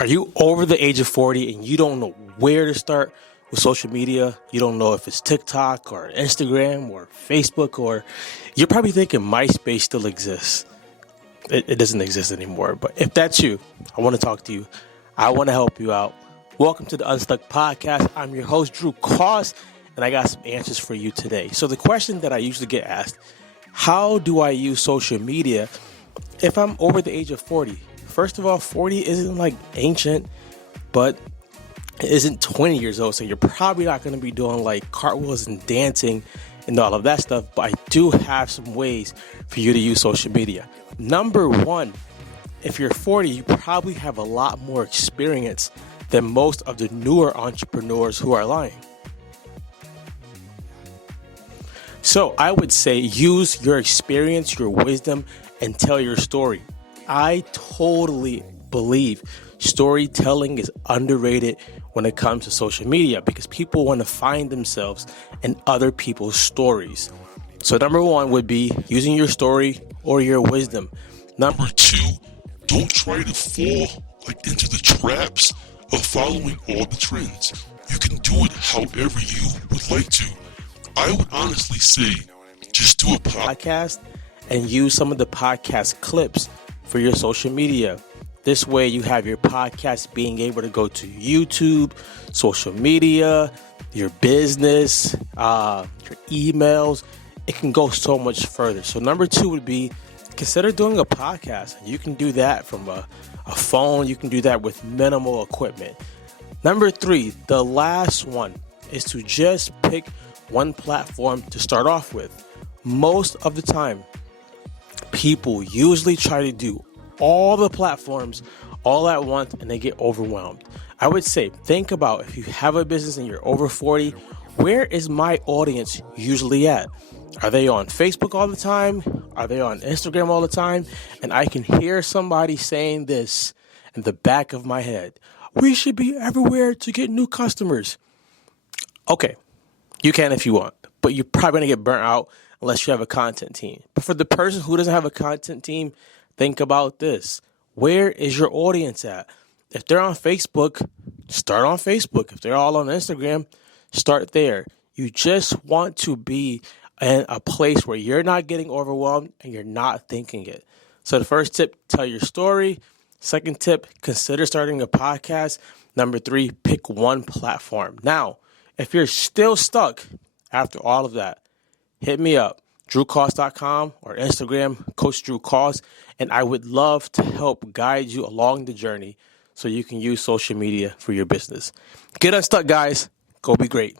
Are you over the age of 40 and you don't know where to start with social media? You don't know if it's TikTok or Instagram or Facebook, or you're probably thinking MySpace still exists. It doesn't exist anymore. But if that's you, I want to talk to you. I want to help you out. Welcome to the Unstuck Podcast. I'm your host, Drew Koss, and I got some answers for you today. So the question that I usually get asked, how do I use social media if I'm over the age of 40? First of all, 40 isn't like ancient, but it isn't 20 years old. So you're probably not going to be doing like cartwheels and dancing and all of that stuff. But I do have some ways for you to use social media. Number one, if you're 40, you probably have a lot more experience than most of the newer entrepreneurs who are lying. So I would say use your experience, your wisdom, and tell your story. I totally believe storytelling is underrated when it comes to social media because people want to find themselves in other people's stories. So number one would be using your story or your wisdom. Number two, don't try to fall into the traps of following all the trends. You can do it however you would like to. I would honestly say just do a podcast and use some of the podcast clips for your social media. This way you have your podcast being able to go to YouTube, social media, your business, your emails. It can go so much further. So number two would be consider doing a podcast. You can do that from a phone. You can do that with minimal equipment. Number three, the last one is to just pick one platform to start off with. Most of the time, people usually try to do all the platforms all at once and they get overwhelmed. I would say, think about if you have a business and you're over 40, where is my audience usually at? Are they on Facebook all the time? Are they on Instagram all the time? And I can hear somebody saying this in the back of my head. We should be everywhere to get new customers. Okay, you can if you want, but you're probably going to get burnt out unless you have a content team. But for the person who doesn't have a content team, think about this. Where is your audience at? If they're on Facebook, start on Facebook. If they're all on Instagram, start there. You just want to be in a place where you're not getting overwhelmed and you're not thinking it. So the first tip, tell your story. Second tip, consider starting a podcast. Number three, pick one platform. Now, if you're still stuck after all of that, hit me up, drewkoss.com or Instagram, Coach Drew Koss, and I would love to help guide you along the journey so you can use social media for your business. Get unstuck, guys. Go be great.